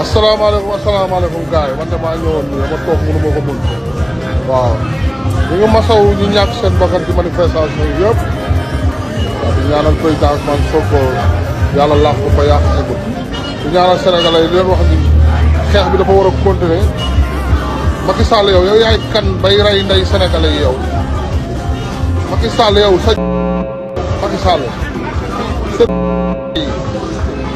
asalaamaaleykum gars yi man de maa ñëwoon nii dama toog mënu ma ko mun waaw ñu ngi masawu ñu ñàkk seen bakkan ci manifestation yi yëpp waaw di ñaanal président Ousmane Sonko yàlla laax ko fa yàq egul di ñaanal sénégalais yi di leen wax ni xeex bi dafa war a continuer Macky Sall yow yaay kan bay rey ndey sénégalais yi yow Macky Sall yow sa Macky Sall sa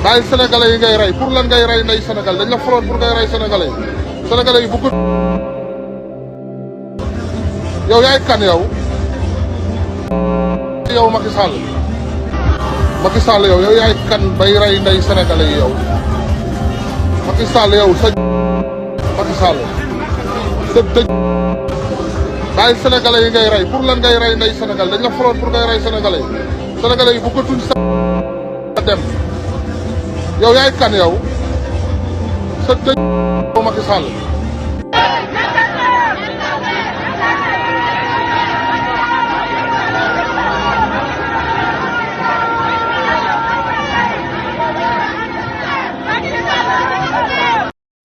bàyyi sénégalais yi ngay rey pour lan ngay rey ndey sénégal dañ la faloon pour ngay rey sénégalais yi sénégalais yi bu ko yow yaay kan yow Macky Sall yow yaay kan bay rey ndey sénégalais yi yow Macky Sall yow sa Macky Sall sa dëj bàyyi sénégalais yi ngay rey pour lan ngay rey ndey sénégal dañ la faloon pour ngay rey sénégalais yi bu ko tuñ sa dem yow yaay kan yow sa dëj Macky Sall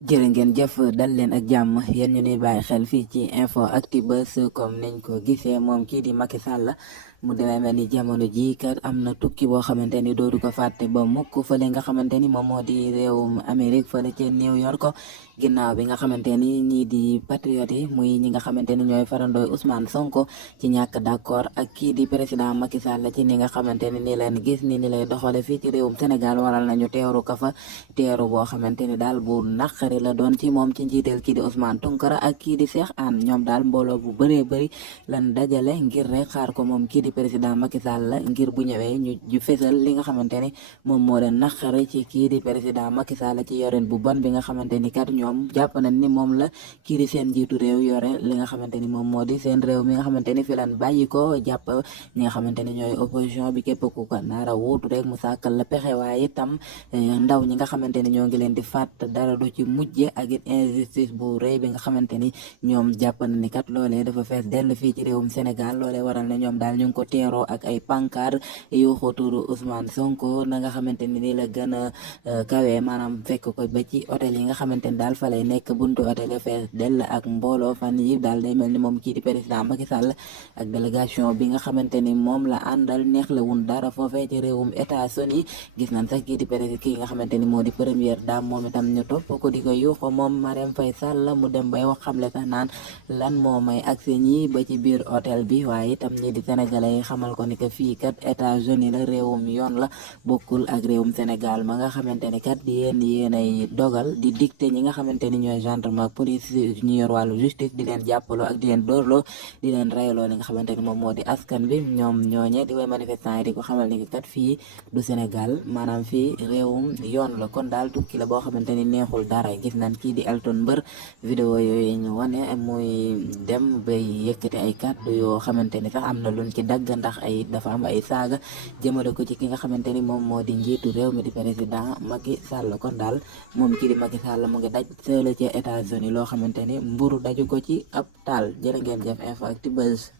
jërë ngeen jëf dal leen ak jàmm yéen ñu nuy bàyyi xel fii ci info Actubuzz comme niñ ko gisee moom kii di Macky Sall mu demee mel ni jamono ji kat am na tukki boo xamante ni doodu ko fàtte ba mukk fële nga xamante ni moom moo di réewum Amérique fële ca New York ginnaaw bi nga xamante ni ñii di patriote yi muy ñi nga xamante ni ñooy farandooy Ousmane Sonko ci ñàkk d'accord ak kii di président Macky Sall ci ni nga xamante ni ni leen gis ni lay doxale fii ci réewum Sénégal waral nañu teeru ka fa teeru boo xamante ni daal bu naqari la doon ci moom ci njiital kii di Ousmane Tounkara ak kii di Cheikh Anne ñoom daal mbooloo bu bëree bëri lan dajale ngir rek xaar ko moom kii di président Macky Sall ngir bu ñëwee ñu fésal li nga xamante ni moom moo leen naqari ci kii di président Macky Sall ci yorin bu bon bi nga xamante ni kat ñoom jàpp nañ ni moom la kii di seen njiitu réew yore li nga xamante ni moom moo di seen réew mi nga xamante ni fi lan bàyyi ko jàpp ñi nga xamante ni ñooy opposition bi képp ku ko naara wuutu rek mu sàkkal la pexe waaye itam ndaw ñi nga xamante ni ñoo ngi leen di fàtt dara du ci mujje ak it injustice bu rëy bi nga xamante ni ñoom jàpp na ni kat loolee dafa fees dell fii ci réewum Sénégal loolee waral na ñoom daal ñu ngi ko teeroo ak ay pancarte yu xoturu Ousmane Sonko na nga xamante ni ni la gën a kawe maanaam fekk ko ba ci hôtel yi nga xamante ni daal fa lay nekk buntu hôtel fees dell ak mbooloo fan yi daal day mel ni moom kii di président Macky Sall ak délégation bi nga xamante ni moom la àndal neex la wun dara foofee ci réewum États-Unis gis nañ sax kii di président kii nga xamante ni moo di première dame moom itam ñu topp ko di ko yuuxu moom Marème Faye Sall mu dem bay wax xamle sax naan lan moo may accès ñi ba ci biir hôtel bi waaye itam ñi di sénégalais yi xamal ko ni que fii kat États-Unis la réewum yoon la bokkul ak réewum Sénégal ma nga xamante ni kat yéen ay dogal di dicté ñi nga xamante ni ñooy gendarme ak police ñu yor wàllu justice di leen jàppaloo ak di leen dóorloo di leen rayaloo li nga xamante ni moom moo di askan bi ñoom ñooñe di way manifestant yi di ko xamal ni kat fii du Sénégal maanaam fii réewum yoon la kon daal tukki la boo xamante ni neexul dara gis nañ kii di Elton Mbër vidéo yooyu ñu wane muy dem bay yëkkati ay kàddu yoo xamante ni sax am na luñ ci dagg ndax ay dafa am ay saaga jëmale ko ci ki nga xamante ni moom moo di njiitu réew mi di président Macky Sall kon daal moom kii di Macky Sall mu ngi daj sële ci États-Unis loo xamante ni mburu daju ko ci ab taal jërë ngeen jëf Info Actubuzz